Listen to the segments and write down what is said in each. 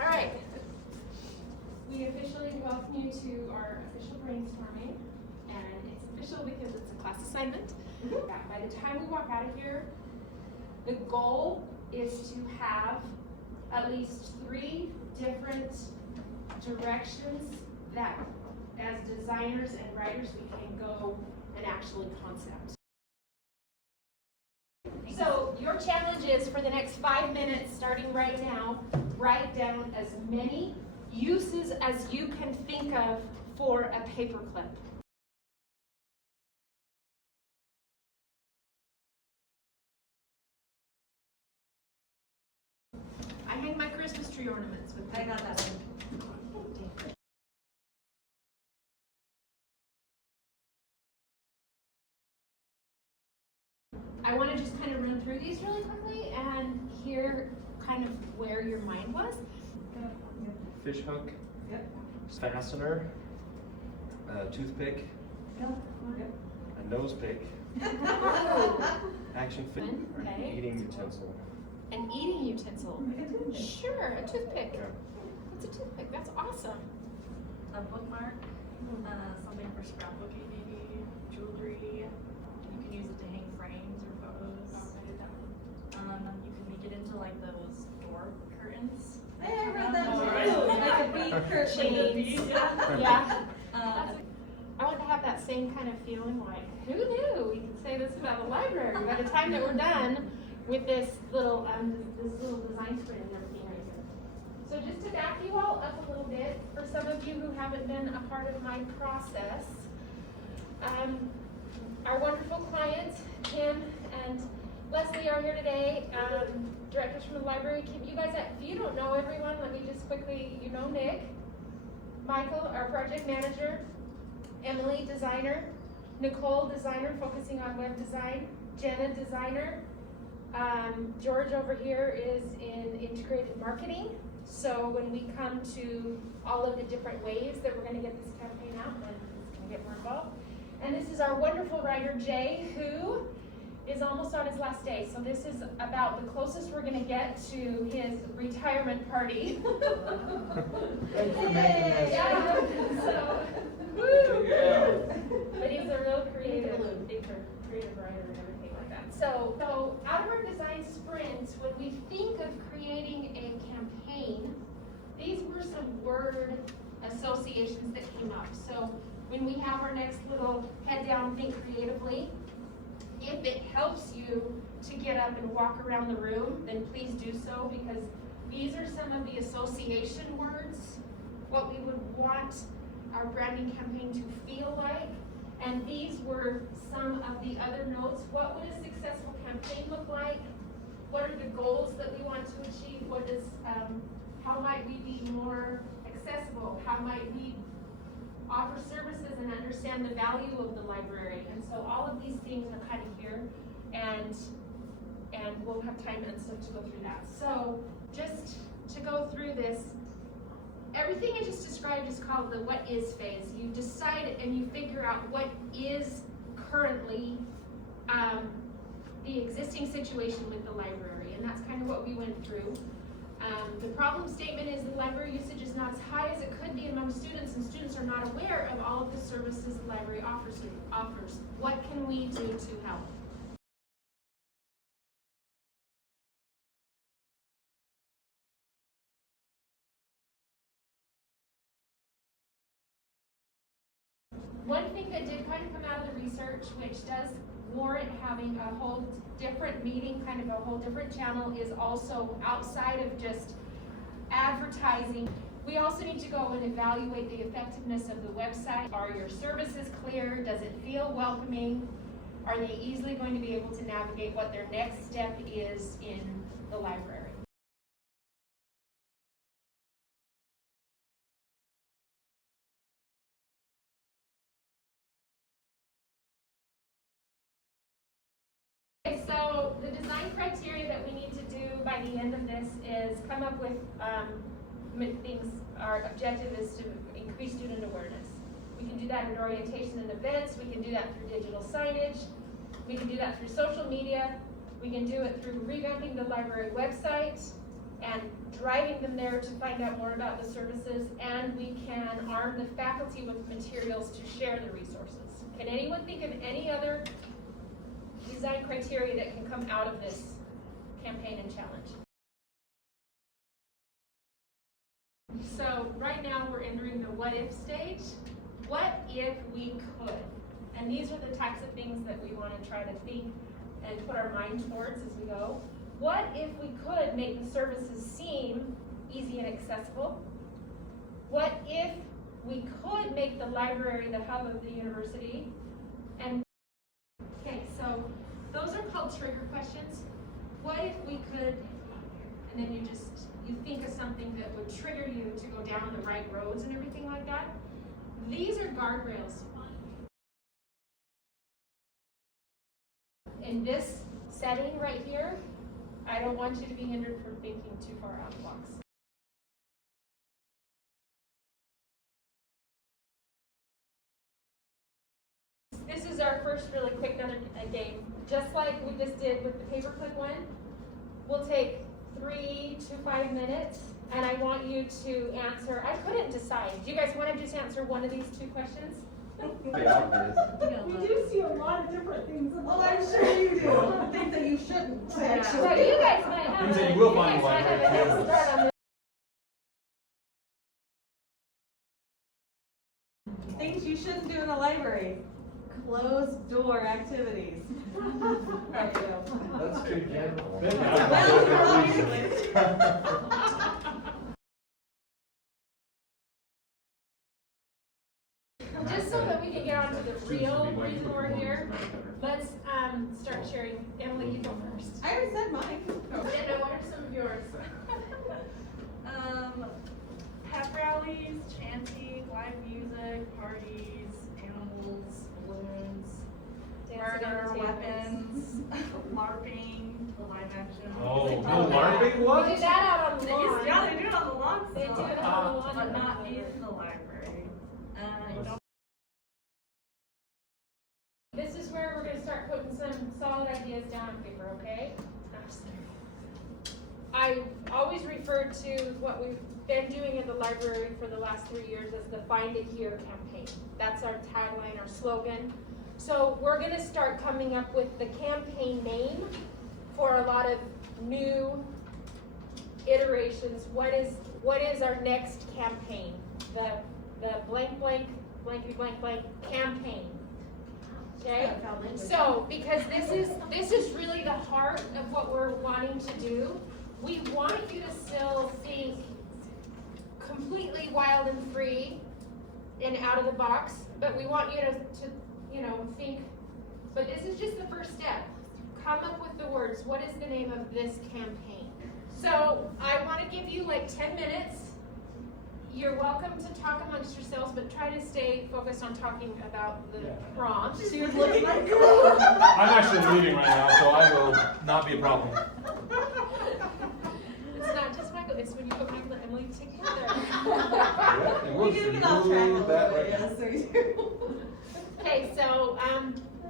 All right. We officially welcome you to our official brainstorming, and it's official because it's a class assignment. By the time we walk out of here, the goal is to have at least 3 different directions that, as designers and writers, we can go and actually concept. So your challenge is, for the next 5 minutes, starting right now, write down as many uses as you can think of for a paperclip. I hang my Christmas tree ornaments with them. I got that one. I want to just kind of run through these really quickly and hear kind of where your mind was. Fish hook. Yep. Fastener. Toothpick. Yep. A nose pick. Action figure. Okay. Eating utensil. An eating utensil. Sure, a toothpick. Yeah. What's a toothpick? That's awesome. A bookmark, something for scrapbooking maybe, jewelry. You can use it to hang frames or photos. You can make it into like those door curtains. Hey, I read that Oh, too. right. Like a bead curtain. Chains. Yeah. Yeah. Um, I want to have that same kind of feeling like, who knew we could say this about the library by the time that we're done with this little design sprint and everything right here. So just to back you all up a little bit, for some of you who haven't been a part of my process, our wonderful clients, Kim and Leslie, are here today, directors from the library. Kim, you guys, if you don't know everyone, let me just quickly, you know Nick, Michael, our project manager, Emily, designer, Nicole, designer, focusing on web design, Jenna, designer, George over here is in integrated marketing. So when we come to all of the different ways that we're going to get this campaign out, then it's going to get more involved. And this is our wonderful writer, Jay, who is almost on his last day. So this is about the closest we're going to get to his retirement party. Thank you for making this. Yeah. So, woo. Yeah. But he's a real creative writer and everything like that. So out of our design sprints, when we think of creating a campaign, these were some word associations that came up. So when we have our next little head down, think creatively, if it helps you to get up and walk around the room, then please do so, because these are some of the association words, what we would want our branding campaign to feel like. And these were some of the other notes. What would a successful campaign look like? What are the goals that we want to achieve? How might we be more accessible? How might we offer services and understand the value of the library? And so all of these things are kind of here, and we'll have time and stuff to go through that. So just to go through this, everything I just described is called the what is phase. You decide and you figure out what is currently the existing situation with the library, and that's kind of what we went through. The problem statement is the library usage is not as high as it could be among students, and students are not aware of all of the services the library offers. What can we do to help? One thing that did kind of come out of the research, which does warrant having a whole different meeting, kind of a whole different channel, is also outside of just advertising. We also need to go and evaluate the effectiveness of the website. Are your services clear? Does it feel welcoming? Are they easily going to be able to navigate what their next step is in the library? So the design criteria that we need to do by the end of this is come up with things. Our objective is to increase student awareness. We can do that in orientation and events. We can do that through digital signage. We can do that through social media. We can do it through revamping the library website. and driving them there to find out more about the services, and we can arm the faculty with materials to share the resources. Can anyone think of any other design criteria that can come out of this campaign and challenge? So right now we're entering the what if stage. What if we could? And these are the types of things that we want to try to think and put our mind towards as we go. What if we could make the services seem easy and accessible? What if we could make the library the hub of the university? And okay, so those are called trigger questions. What if we could, and then you think of something that would trigger you to go down the right roads and everything like that. These are guardrails. In this setting right here, I don't want you to be hindered from thinking too far out of the box. This is our first really quick game. Just like we just did with the paperclip one, we'll take 3 to 5 minutes, and I want you to answer. I couldn't decide. Do you guys want to just answer one of these 2 questions? Pretty obvious. We do see a lot of different things. Oh, I'm sure you do. I think that you shouldn't, So actually. you guys might have You a, will you find guys might have a one. head start on this. Things you shouldn't do in a library. Closed door activities. Right, That's too general. Well, obviously. Just so that we can get on to the real reason we're here, let's start sharing. Emily, you go first. I already said mine. Jenna, what are some of yours? Pep rallies, chanting, live music, parties, animals, balloons, murder, weapons, LARPing, live action. Oh, Oh, no LARPing, We what? do that out on the They lawn. yeah, they do it on the lawn They still. do it on the lawn. But not in the library. Don't This is where we're gonna start putting some solid ideas down on paper, okay? I always refer to what we've been doing at the library for the last 3 years as the Find It Here campaign. That's our tagline, our slogan. So we're gonna start coming up with the campaign name for a lot of new iterations. What is our next campaign? The blank blank blanky blank blank campaign. Okay? So because this is really the heart of what we're wanting to do. We want you to still think completely wild and free and out of the box, but we want you to think, but this is just the first step. Come up with the words. What is the name of this campaign? So I want to give you like 10 minutes. You're welcome to talk amongst yourselves, but try to stay focused on talking about the prompt. She was looking like, I'm actually leaving right now, so I will not be a problem. It's not just Michael, it's when you put Michael and Emily together. Yeah, and we we'll do get off track a smooth little that bit, right yes, we do. Okay, so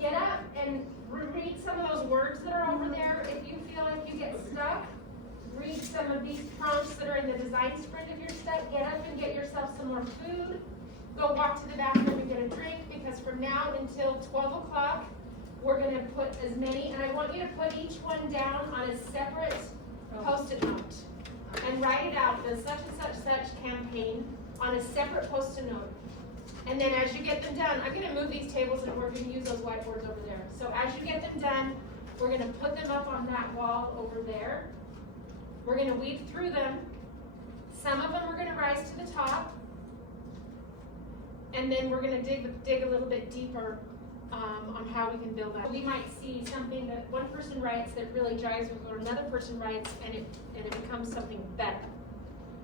get up and read some of those words that are over there. If you feel like you get stuck, read some of these prompts that are in the design sprint if you're stuck. Get up and get yourself some more food. Go walk to the bathroom and get a drink, because from now until 12 o'clock, we're going to put as many, and I want you to put each one down on a separate Post-it note and write it out, the such and such campaign, on a separate Post-it note. And then as you get them done, I'm going to move these tables and we're going to use those whiteboards over there. So as you get them done, we're going to put them up on that wall over there. We're going to weave through them. Some of them are going to rise to the top. And then we're going to dig a little bit deeper on how we can build that. We might see something that one person writes that really jives with what another person writes, and it becomes something better.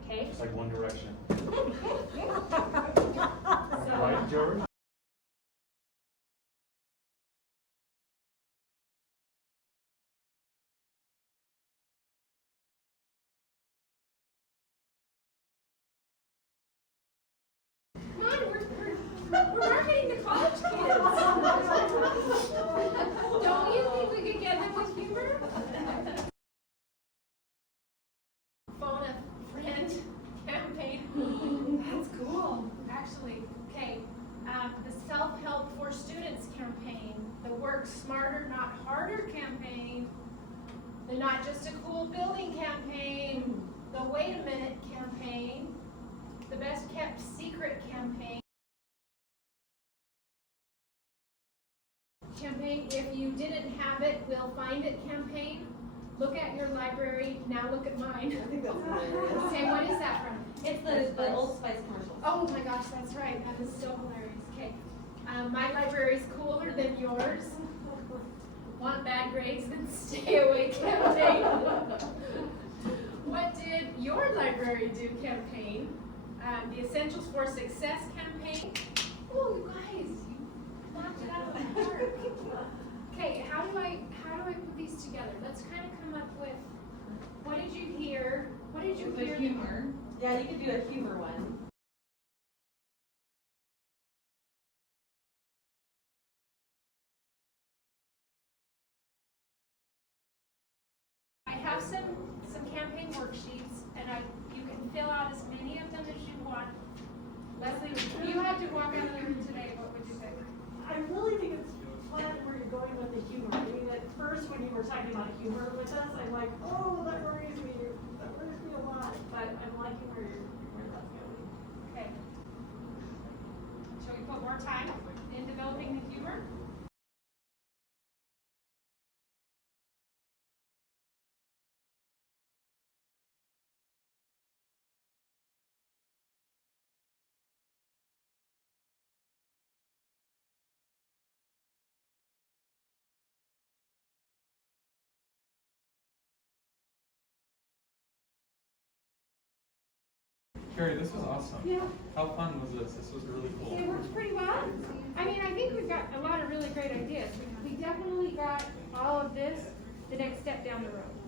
Okay? It's like One Direction. So, Right, George? come on, we're marketing to college kids. Don't you think we could get them with humor? Work Smarter, Not Harder campaign, the Not Just a Cool Building campaign, the Wait a Minute campaign, the Best Kept Secret campaign, If You Didn't Have It, We'll Find It campaign. Look at your library, now look at mine. I think that's hilarious. Okay, what is that from? It's the Old Spice commercial. Oh my gosh, that's right. That is so hilarious. Okay. My library's cooler than yours. Want bad grades? Then stay away campaign. What did your library do campaign? The Essentials for Success campaign. Oh, you guys, you knocked it out of the park. Okay, how do I put these together? Let's kind of come up with, what did you hear? What did you hear? Humor. Yeah, you could do a humor one. I have some campaign worksheets, and you can fill out as many of them as you want. Leslie, you had to walk out of the room today. What would you say? I really think it's fun where you're going with the humor. I mean, at first when you were talking about humor with us, I'm like, oh, that worries me. That worries me a lot. But I'm liking where that's going. Okay. Shall we put more time in developing the humor? Carrie, this was awesome. Yeah. How fun was this? This was really cool. It works pretty well. I mean, I think we've got a lot of really great ideas. We definitely got all of this the next step down the road.